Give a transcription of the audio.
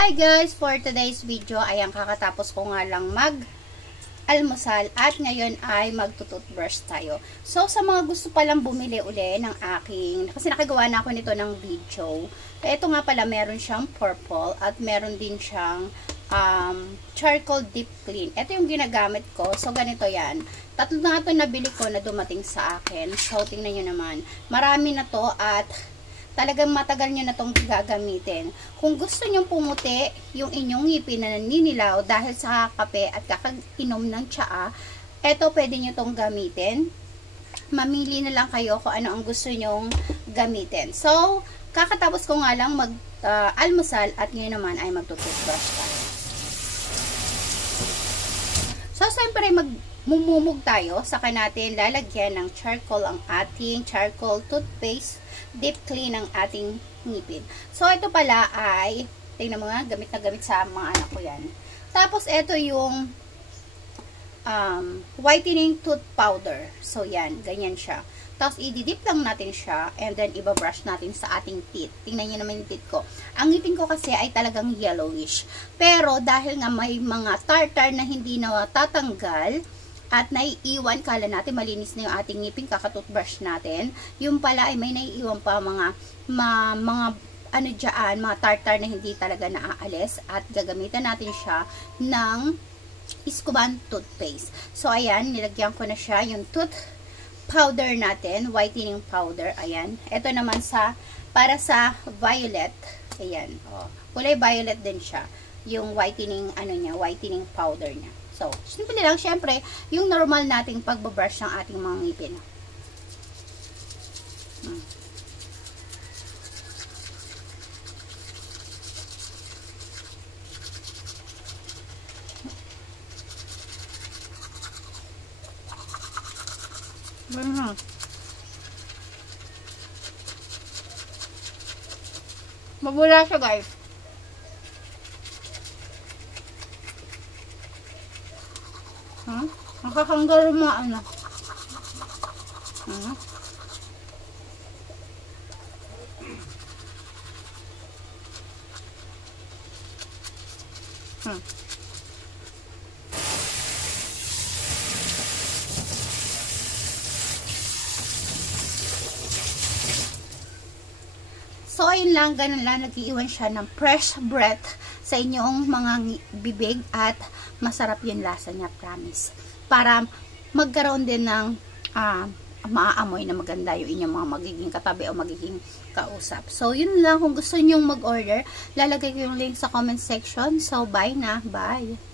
Hi guys! For today's video, ayan, kakatapos ko nga lang mag-almusal at ngayon ay magtututbrush tayo. So, sa mga gusto palang bumili uli ng aking, kasi nakagawa na ako nito ng video. Ito nga pala, meron siyang purple at meron din siyang charcoal deep clean. Ito yung ginagamit ko. So, ganito yan. Tatlo na ito nabili ko na dumating sa akin. So, tingnan nyo naman. Marami na to at talagang matagal nyo na itong gagamitin. Kung gusto nyo pumuti yung inyong ngipin na naninilaw dahil sa kape at kakainom ng tsaa, eto pwede nyo itong gamitin. Mamili na lang kayo kung ano ang gusto nyong gamitin. So, kakatapos ko nga lang mag-almusal at ngayon naman ay magtututbrush tayo. So, siyempre magmumumog tayo. Saka natin lalagyan ng charcoal ang ating charcoal toothpaste. Deep clean ang ating ngipin. So, ito pala ay, tingnan mo nga, gamit na gamit sa mga anak ko yan. Tapos, ito yung whitening tooth powder. So, yan, ganyan siya. Tapos, i-dip lang natin siya and then, ibabrush natin sa ating teeth. Tingnan nyo naman yung teeth ko. Ang ngipin ko kasi ay talagang yellowish. Pero, dahil nga may mga tartar na hindi na tatanggal, at naiiwan, kala natin malinis na yung ating ngipin, kakatoothbrush natin. Yung pala ay may naiiwan pa mga ano dyan, mga tartar na hindi talaga naaalis. At gagamitan natin siya ng Iskuban toothpaste. So, ayan, nilagyan ko na siya yung tooth powder natin, whitening powder. Ayan. Ito naman para sa violet. Ayan. Oh. Kulay violet din siya. Yung whitening, whitening powder niya. So, simple lang, syempre, yung normal nating pagbabrush ng ating mga ngipin. Mabula siya, guys. Nakakanggal mga ano. So, ayun lang, ganun lang, nag-iiwan siya ng fresh breath sa inyong mga bibig at masarap yung lasa niya, promise. Para magkaroon din ng maaamoy na maganda yung inyong mga magiging katabi o magiging kausap. So, yun lang. Kung gusto nyong mag-order, lalagay ko yung link sa comment section. So, bye na. Bye!